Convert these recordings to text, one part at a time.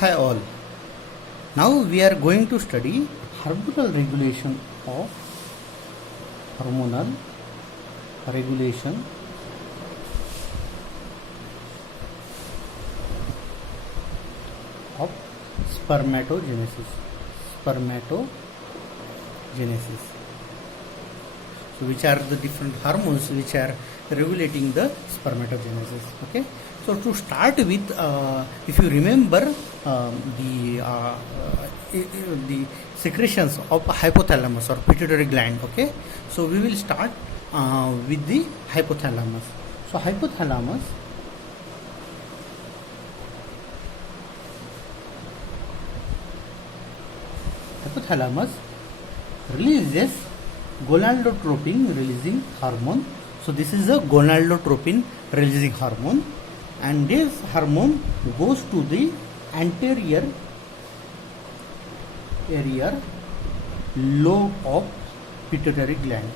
Hi all. Now we are going to study hormonal regulation of spermatogenesis. So which are the different hormones which are regulating the spermatogenesis? Okay. So to start with, if you remember the secretions of hypothalamus or pituitary gland. Okay. So we will start with the hypothalamus. So hypothalamus releases gonadotropin releasing hormone. So this is a gonadotropin releasing hormone, and this hormone goes to the anterior lobe of pituitary gland.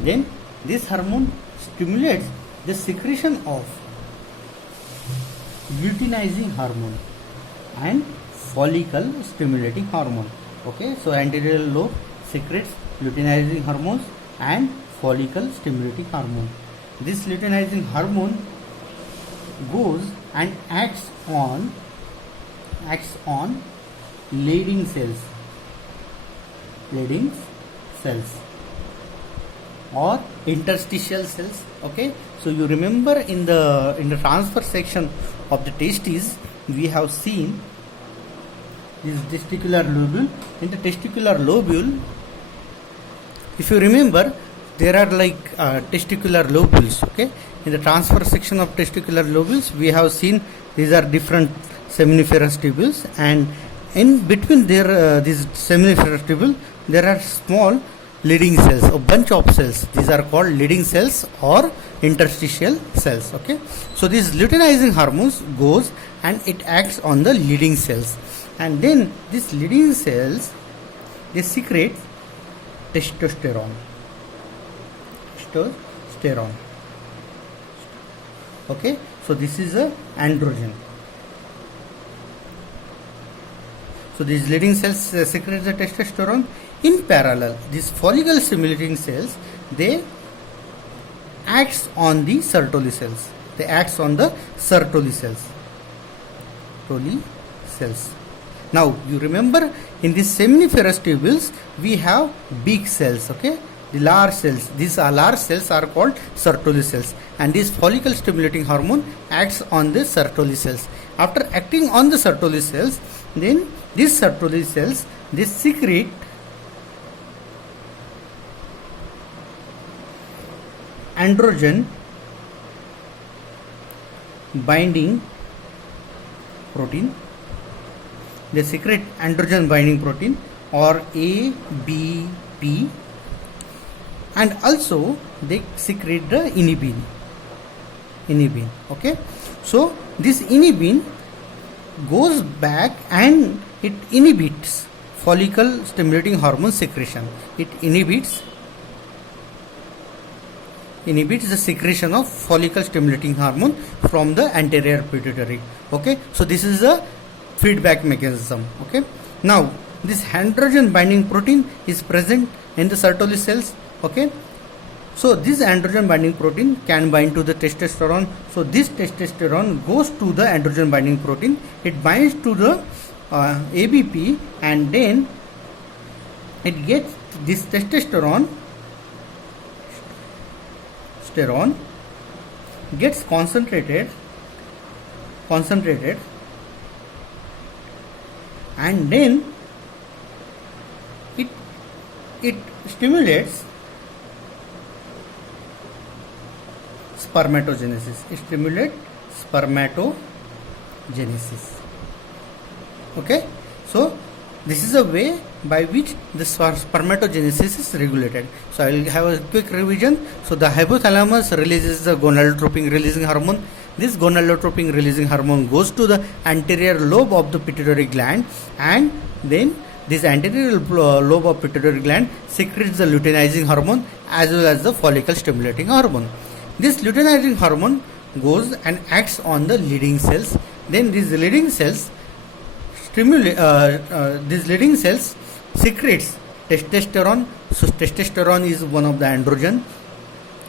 Then this hormone stimulates the secretion of luteinizing hormone and follicle stimulating hormone. Okay, so anterior lobe secretes luteinizing hormones and follicle stimulating hormone. This luteinizing hormone goes and acts on Leydig cells or interstitial cells. Okay, so you remember in the transfer section of the testes we have seen this testicular lobule. In the testicular lobule, if you remember, there are like testicular lobules. Okay, in the transfer section of testicular lobules we have seen these are different seminiferous tubules, and in between there these seminiferous tubule there are small Leydig cells, a bunch of cells. These are called Leydig cells or interstitial cells. Okay, so these luteinizing hormones goes and it acts on the Leydig cells, and then these Leydig cells they secrete testosterone. Okay, so this is a androgen. So these Leydig cells secrete the testosterone. In parallel, these follicle stimulating cells they acts on the Sertoli cells. Now you remember in these seminiferous tubules we have big cells. Okay, the large cells. These large cells are called Sertoli cells, and this follicle stimulating hormone acts on the Sertoli cells. After acting on the Sertoli cells, then these Sertoli cells they secrete androgen binding protein. They secrete androgen binding protein or ABP, and also they secrete the inhibin. Okay, so this inhibin goes back and it inhibits follicle stimulating hormone secretion. It inhibits the secretion of follicle stimulating hormone from the anterior pituitary. Okay, so this is a feedback mechanism. Okay, now this androgen binding protein is present in the Sertoli cells. Okay, so this androgen binding protein can bind to the testosterone. So this testosterone goes to the androgen binding protein, it binds to the ABP, and then it gets this testosterone gets concentrated, and then it stimulates spermatogenesis. Okay, so this is a way by which the spermatogenesis is regulated. So I will have a quick revision. So the hypothalamus releases the gonadotropin releasing hormone. This gonadotropin releasing hormone goes to the anterior lobe of the pituitary gland, and then this anterior lobe of pituitary gland secretes the luteinizing hormone as well as the follicle stimulating hormone. This luteinizing hormone goes and acts on the leading cells. Then these leading cells secretes testosterone. So testosterone is one of the androgen.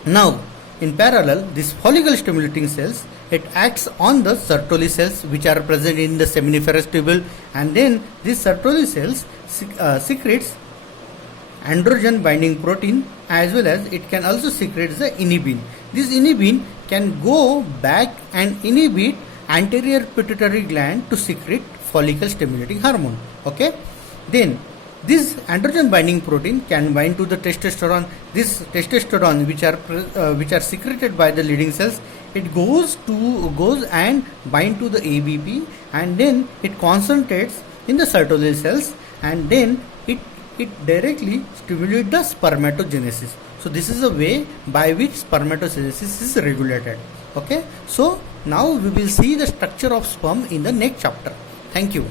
Now in parallel, this follicle stimulating cells, it acts on the Sertoli cells which are present in the seminiferous tubule, and then this Sertoli cells secretes androgen binding protein, as well as it can also secrete the inhibin. This inhibin can go back and inhibit anterior pituitary gland to secrete follicle stimulating hormone. Okay, then this androgen binding protein can bind to the testosterone. This testosterone which are secreted by the leading cells, it goes and bind to the ABP, and then it concentrates in the Sertoli cells, and then it directly stimulates the spermatogenesis. So this is a way by which spermatogenesis is regulated. Okay, so now we will see the structure of sperm in the next chapter. Thank you.